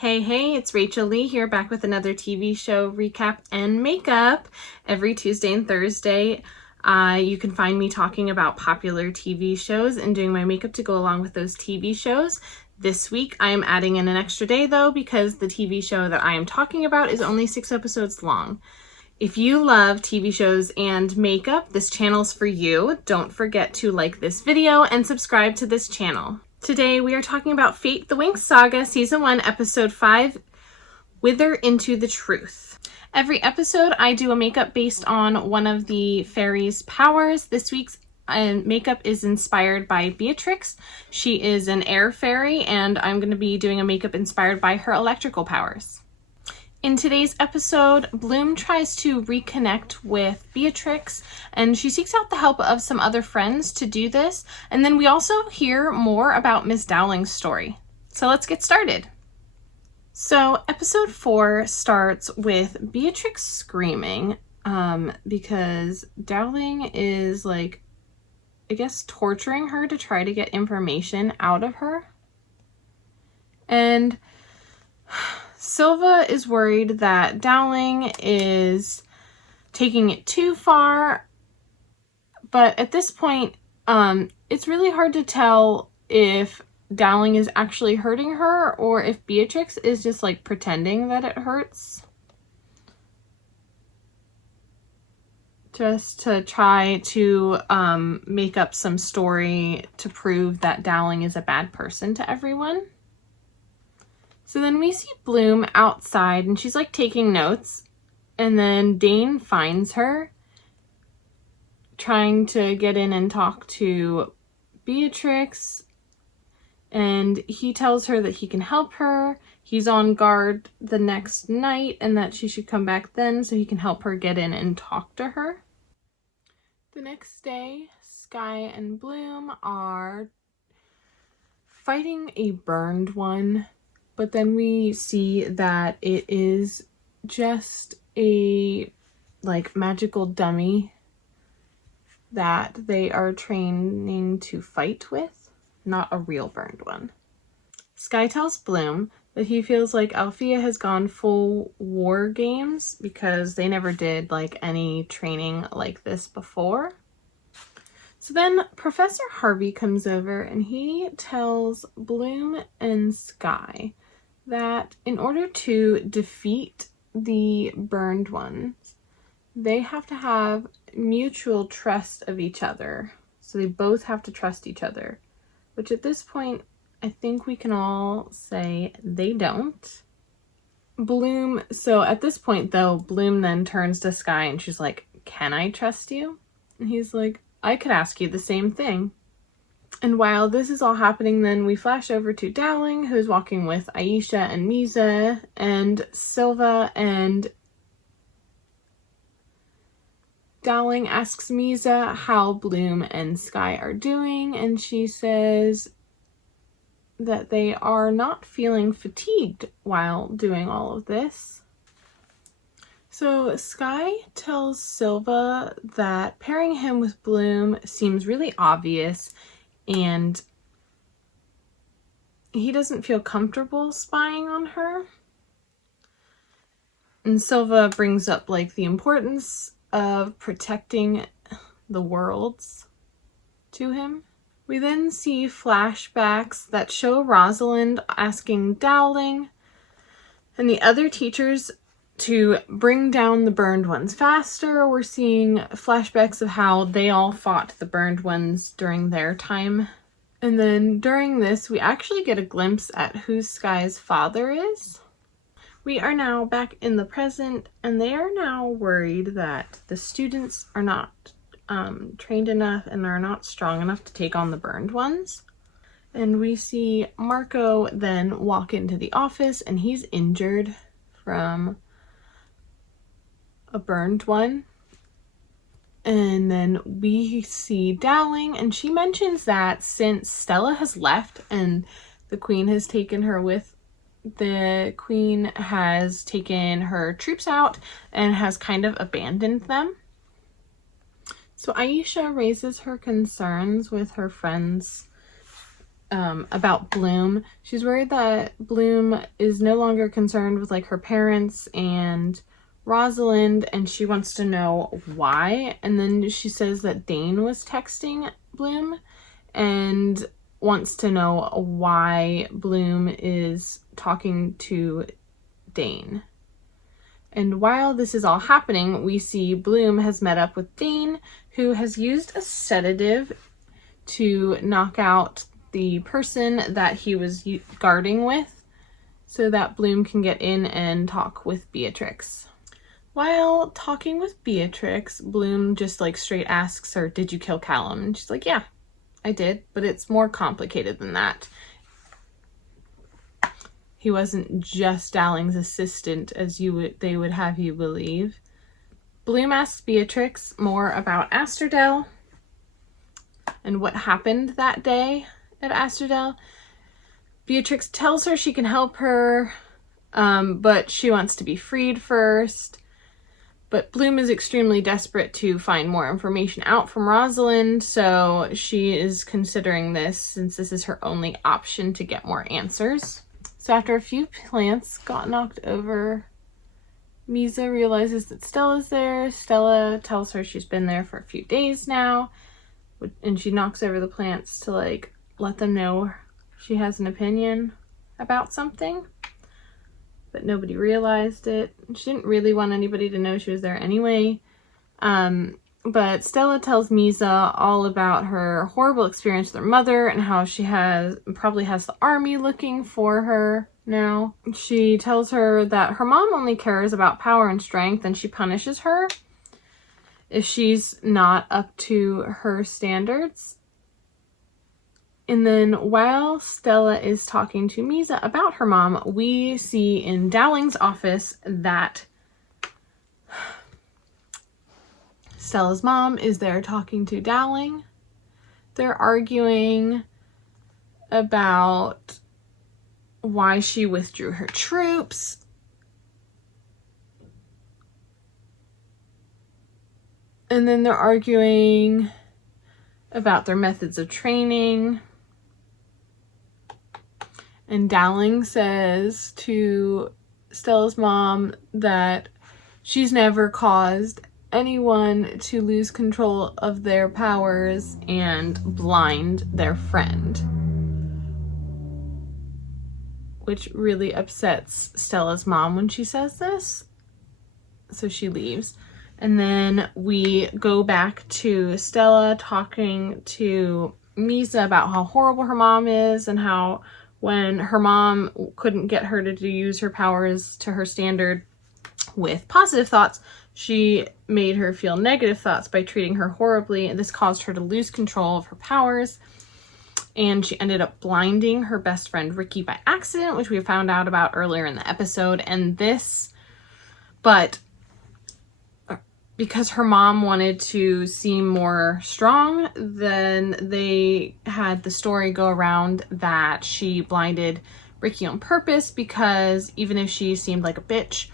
Hey, it's Rachael Lee here, back with another TV show recap and makeup. Every Tuesday and Thursday, you can find me talking about popular TV shows and doing my makeup to go along with those TV shows. This week, I am adding in an extra day though, because the TV show that I am talking about is only 6 episodes long. If you love TV shows and makeup, this channel's for you. Don't forget to like this video and subscribe to this channel. Today we are talking about Fate the Winx Saga Season 1 Episode 5, Wither into the Truth. Every episode I do a makeup based on one of the fairies' powers. This week's makeup is inspired by Beatrix. She is an air fairy, and I'm going to be doing a makeup inspired by her electrical powers. In today's episode, Bloom tries to reconnect with Beatrix, and she seeks out the help of some other friends to do this. And then we also hear more about Miss Dowling's story. So let's get started. So episode 4 starts with Beatrix screaming because Dowling is torturing her to try to get information out of her. And Silva is worried that Dowling is taking it too far, but at this point, it's really hard to tell if Dowling is actually hurting her or if Beatrix is just pretending that it hurts, just to try to make up some story to prove that Dowling is a bad person to everyone. So then we see Bloom outside, and she's taking notes, and then Dane finds her trying to get in and talk to Beatrix, and he tells her that he can help her. He's on guard the next night and that she should come back then so he can help her get in and talk to her. The next day, Sky and Bloom are fighting a burned one. But then we see that it is just a magical dummy that they are training to fight with, not a real burned one. Sky tells Bloom that he feels like Althea has gone full war games because they never did any training like this before. So then Professor Harvey comes over and he tells Bloom and Sky that in order to defeat the burned ones, they have to have mutual trust of each other. So they both have to trust each other, which at this point, I think we can all say they don't. So at this point though, Bloom then turns to Sky and she's like, "Can I trust you?" And he's like, "I could ask you the same thing." And while this is all happening, then we flash over to Dowling, who's walking with Aisha and Misa and Silva, and Dowling asks Misa how Bloom and Sky are doing, and she says that they are not feeling fatigued while doing all of this. So Sky tells Silva that pairing him with Bloom seems really obvious, and he doesn't feel comfortable spying on her. And Silva brings up the importance of protecting the worlds to him. We then see flashbacks that show Rosalind asking Dowling and the other teachers to bring down the burned ones faster. We're seeing flashbacks of how they all fought the burned ones during their time. And then during this, we actually get a glimpse at who Sky's father is. We are now back in the present, and they are now worried that the students are not trained enough and are not strong enough to take on the burned ones. And we see Marco then walk into the office, and he's injured from a burned one. And then we see Dowling, and she mentions that since Stella has left and the Queen has taken her with, the Queen has taken her troops out and has kind of abandoned them. So Aisha raises her concerns with her friends about Bloom. She's worried that Bloom is no longer concerned with like her parents and Rosalind, and she wants to know why. And then she says that Dane was texting Bloom and wants to know why Bloom is talking to Dane. And while this is all happening, we see Bloom has met up with Dane, who has used a sedative to knock out the person that he was guarding with so that Bloom can get in and talk with Beatrix. While talking with Beatrix, Bloom just like straight asks her, "Did you kill Callum?" And she's like, "Yeah, I did, but it's more complicated than that. He wasn't just Dowling's assistant as they would have you believe." Bloom asks Beatrix more about Asterdale and what happened that day at Asterdale. Beatrix tells her she can help her, but she wants to be freed first. But Bloom is extremely desperate to find more information out from Rosalind, so she is considering this since this is her only option to get more answers. So after a few plants got knocked over, Misa realizes that Stella's there. Stella tells her she's been there for a few days now, and she knocks over the plants to like let them know she has an opinion about something. But nobody realized it. She didn't really want anybody to know she was there anyway. But Stella tells Misa all about her horrible experience with her mother and how she probably has the army looking for her now. She tells her that her mom only cares about power and strength, and she punishes her if she's not up to her standards. And then while Stella is talking to Misa about her mom, we see in Dowling's office that Stella's mom is there talking to Dowling. They're arguing about why she withdrew her troops. And then they're arguing about their methods of training. And Dowling says to Stella's mom that she's never caused anyone to lose control of their powers and blind their friend, which really upsets Stella's mom when she says this. So she leaves. And then we go back to Stella talking to Misa about how horrible her mom is and how when her mom couldn't get her to use her powers to her standard with positive thoughts, she made her feel negative thoughts by treating her horribly, and this caused her to lose control of her powers. And she ended up blinding her best friend Ricky by accident, which we found out about earlier in the episode. But because her mom wanted to seem more strong, then they had the story go around that she blinded Ricky on purpose because even if she seemed like a bitch,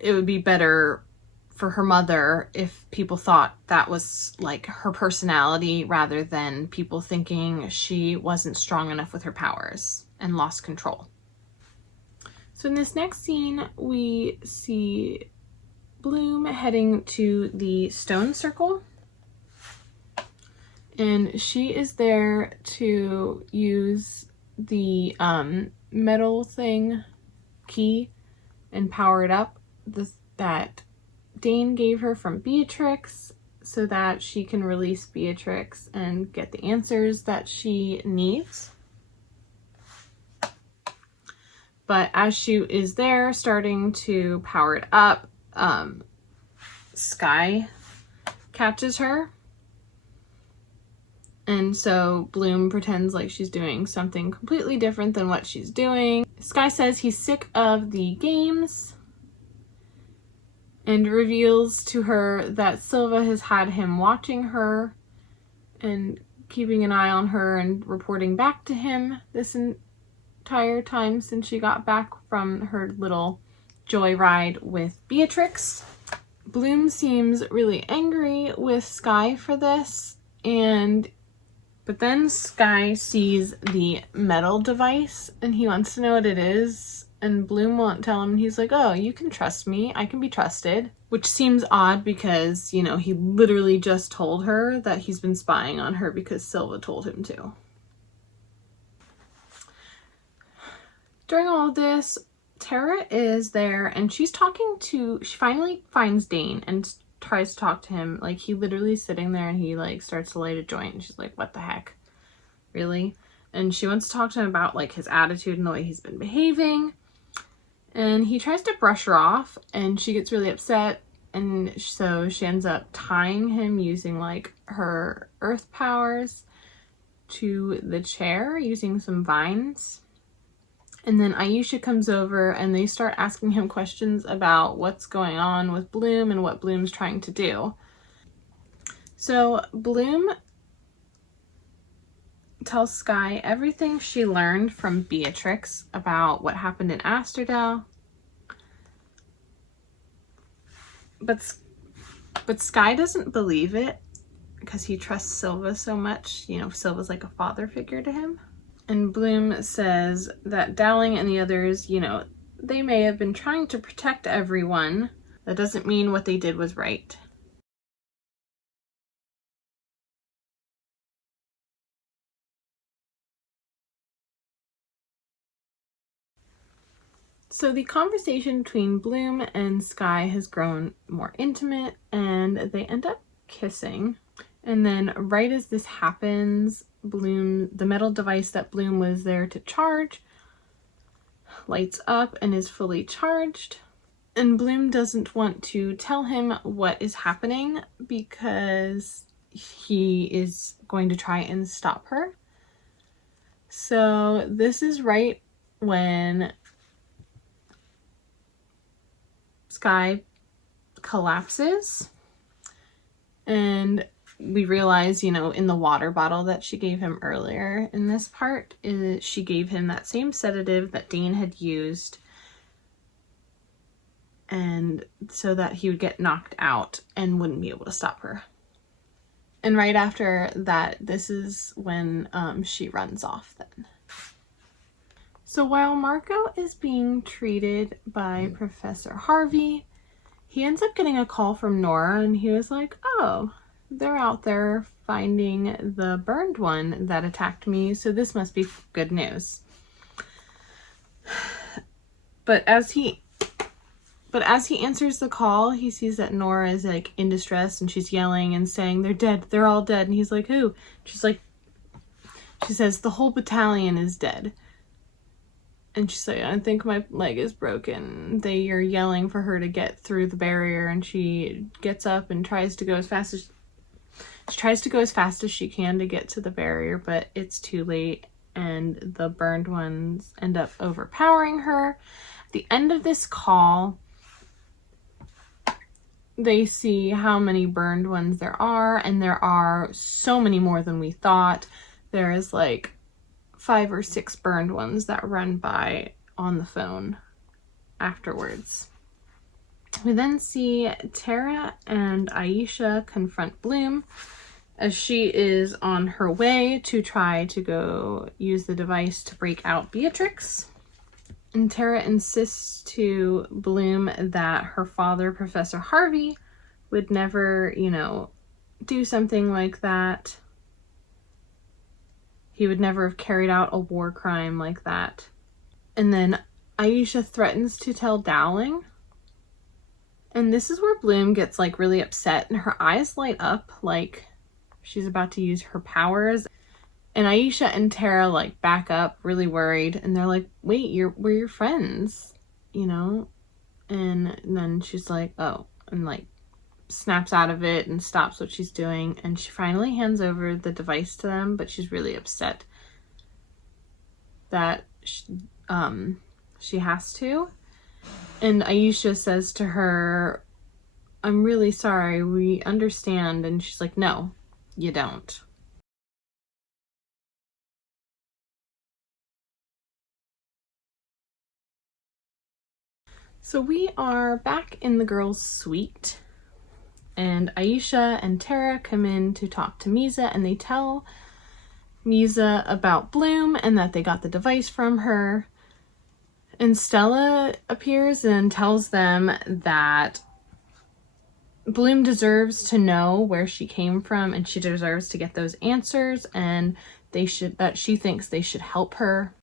it would be better for her mother if people thought that was like her personality rather than people thinking she wasn't strong enough with her powers and lost control. So in this next scene, we see Bloom heading to the stone circle. And she is there to use the metal thing key and power it up that Dane gave her from Beatrix so that she can release Beatrix and get the answers that she needs. But as she is there starting to power it up, Sky catches her. And so Bloom pretends like she's doing something completely different than what she's doing. Sky says he's sick of the games and reveals to her that Silva has had him watching her and keeping an eye on her and reporting back to him this entire time since she got back from her little joyride with Beatrix. Bloom seems really angry with Sky for this, But then Sky sees the metal device and he wants to know what it is. And Bloom won't tell him. He's like, oh, you can trust me. I can be trusted. Which seems odd because, you know, he literally just told her that he's been spying on her because Silva told him to. During all of this, Tara is there and she finally finds Dane and tries to talk to him. Like, he literally is sitting there and he like starts to light a joint and she's like, what the heck? Really? And she wants to talk to him about like his attitude and the way he's been behaving. And he tries to brush her off and she gets really upset. And so she ends up tying him using like her earth powers to the chair using some vines. And then Aisha comes over and they start asking him questions about what's going on with Bloom and what Bloom's trying to do. So Bloom tells Sky everything she learned from Beatrix about what happened in Asterdale. But Sky doesn't believe it because he trusts Silva so much. You know, Silva's like a father figure to him. And Bloom says that Dowling and the others, you know, they may have been trying to protect everyone. That doesn't mean what they did was right. So the conversation between Bloom and Sky has grown more intimate and they end up kissing. And then right as this happens, Bloom, the metal device that Bloom was there to charge, lights up and is fully charged. And Bloom doesn't want to tell him what is happening because he is going to try and stop her. So this is right when Sky collapses and we realize, you know, in the water bottle that she gave him earlier in this part, she gave him that same sedative that Dane had used, and so that he would get knocked out and wouldn't be able to stop her. And right after that, this is when she runs off then. So while Marco is being treated by Professor Harvey, he ends up getting a call from Nora and he was like, oh, they're out there finding the burned one that attacked me, so this must be good news. But as he answers the call, he sees that Nora is like in distress and she's yelling and saying, they're dead, they're all dead. And he's like, who? She's like, she says, the whole battalion is dead. And she's like, I think my leg is broken. They are yelling for her to get through the barrier and she gets up and tries to go as fast as she can to get to the barrier, but it's too late and the burned ones end up overpowering her. At the end of this call, they see how many burned ones there are, and there are so many more than we thought. There is like 5 or 6 burned ones that run by on the phone afterwards. We then see Tara and Aisha confront Bloom as she is on her way to try to go use the device to break out Beatrix. And Tara insists to Bloom that her father, Professor Harvey, would never, you know, do something like that. He would never have carried out a war crime like that. And then Aisha threatens to tell Dowling. And this is where Bloom gets like really upset and her eyes light up like she's about to use her powers. And Aisha and Tara like back up really worried and they're like, wait, we're your friends, you know? And then she's like, oh, and like snaps out of it and stops what she's doing. And she finally hands over the device to them, but she's really upset that she has to. And Aisha says to her, I'm really sorry, we understand. And she's like, no, you don't. So we are back in the girls' suite And Aisha and Tara come in to talk to Misa, and they tell Misa about Bloom and that they got the device from her. And Stella appears and tells them that Bloom deserves to know where she came from, and she deserves to get those answers, and she thinks they should help her.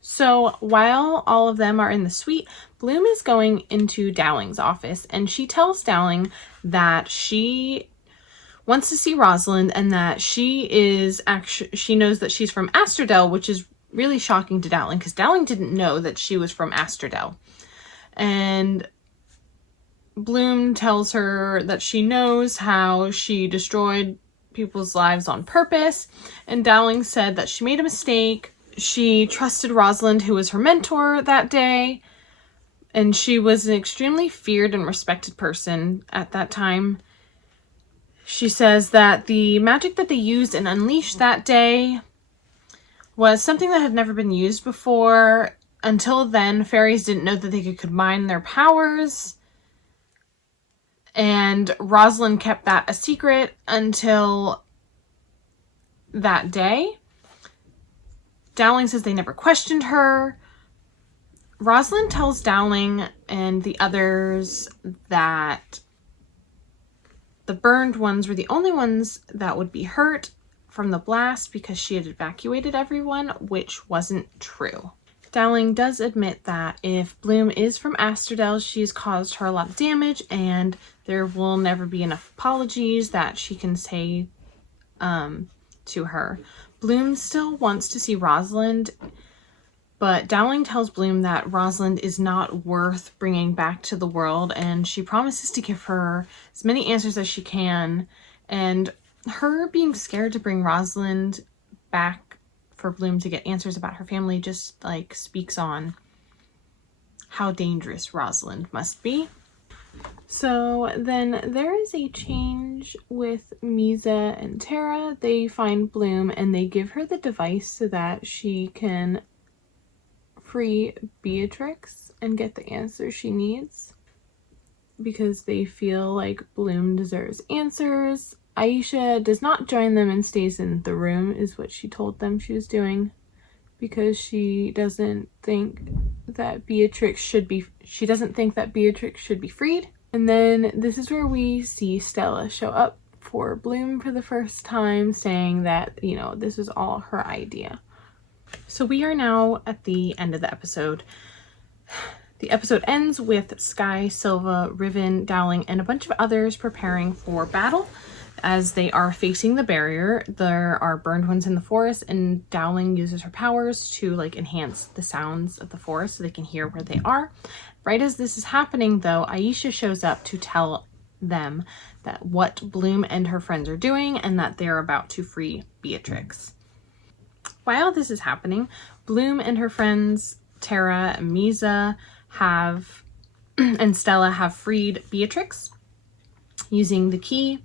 So while all of them are in the suite, Bloom is going into Dowling's office, and she tells Dowling that she wants to see Rosalind and that she knows that she's from Asterdale, which is really shocking to Dowling because Dowling didn't know that she was from Asterdale. And Bloom tells her that she knows how she destroyed people's lives on purpose, and Dowling said that she made a mistake. She trusted Rosalind, who was her mentor that day, and she was an extremely feared and respected person at that time. She says that the magic that they used and unleashed that day was something that had never been used before. Until then, fairies didn't know that they could combine their powers, and Rosalind kept that a secret until that day. Dowling says they never questioned her. Rosalind tells Dowling and the others that the burned ones were the only ones that would be hurt from the blast because she had evacuated everyone, which wasn't true. Dowling does admit that if Bloom is from Asterdale, she's caused her a lot of damage, and there will never be enough apologies that she can say to her. Bloom still wants to see Rosalind, but Dowling tells Bloom that Rosalind is not worth bringing back to the world, and she promises to give her as many answers as she can. And her being scared to bring Rosalind back for Bloom to get answers about her family just like speaks on how dangerous Rosalind must be. So then there is a change with Misa and Tara. They find Bloom and they give her the device so that she can free Beatrix and get the answer she needs, because they feel like Bloom deserves answers. Aisha does not join them and stays in the room, is what she told them she was doing, because she doesn't think that Beatrix should be freed. And then this is where we see Stella show up for Bloom for the first time, saying that, you know, this was all her idea. So we are now at the end of the episode. The episode ends with Sky, Silva, Riven, Dowling, and a bunch of others preparing for battle. As they are facing the barrier, there are burned ones in the forest, and Dowling uses her powers to like enhance the sounds of the forest so they can hear where they are. Right as this is happening, though, Aisha shows up to tell them that what Bloom and her friends are doing and that they're about to free Beatrix. While this is happening, Bloom and her friends Tara and Misa and Stella have freed Beatrix using the key,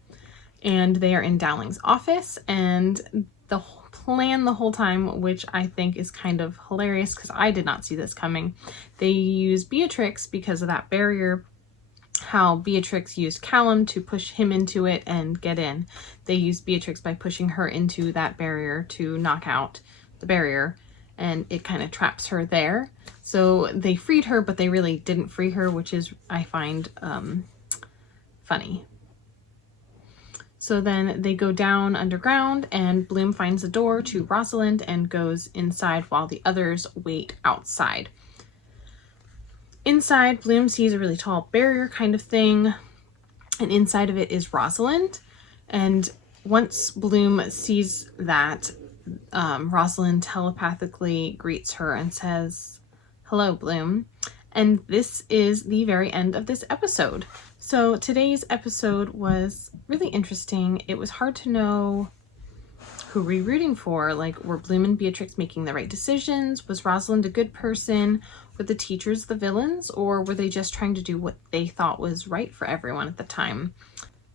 and they are in Dowling's office, and the plan the whole time, which I think is kind of hilarious because I did not see this coming. They use Beatrix because of that barrier, how Beatrix used Callum to push him into it and get in. They used Beatrix by pushing her into that barrier to knock out the barrier, and it kind of traps her there. So they freed her, but they really didn't free her, which is, I find, funny. So then they go down underground, and Bloom finds a door to Rosalind and goes inside while the others wait outside. Inside, Bloom sees a really tall barrier kind of thing, and inside of it is Rosalind. And once Bloom sees that, Rosalind telepathically greets her and says, "Hello, Bloom." And this is the very end of this episode. So today's episode was really interesting. It was hard to know who we're rooting for. Like, were Bloom and Beatrix making the right decisions? Was Rosalind a good person? Were the teachers the villains? Or were they just trying to do what they thought was right for everyone at the time?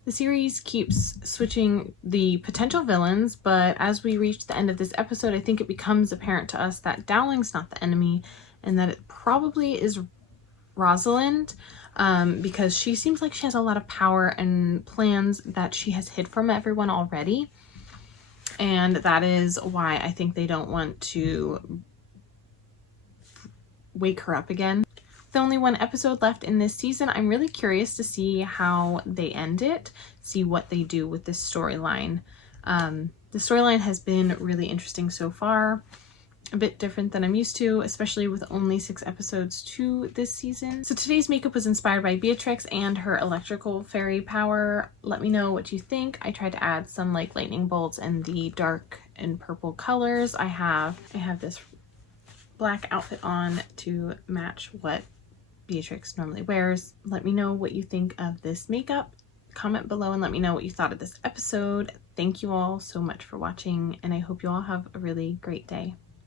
The series keeps switching the potential villains, but as we reach the end of this episode, I think it becomes apparent to us that Dowling's not the enemy, and that it probably is Rosalind, because she seems like she has a lot of power and plans that she has hid from everyone already. And that is why I think they don't want to wake her up again. With only one episode left in this season, I'm really curious to see how they end it, see what they do with this storyline. The storyline has been really interesting so far. A bit different than I'm used to, especially with only 6 episodes to this season. So today's makeup was inspired by Beatrix and her electrical fairy power. Let me know what you think. I tried to add some like lightning bolts and the dark and purple colors. I have this black outfit on to match what Beatrix normally wears. Let me know what you think of this makeup. Comment below and let me know what you thought of this episode. Thank you all so much for watching, and I hope you all have a really great day.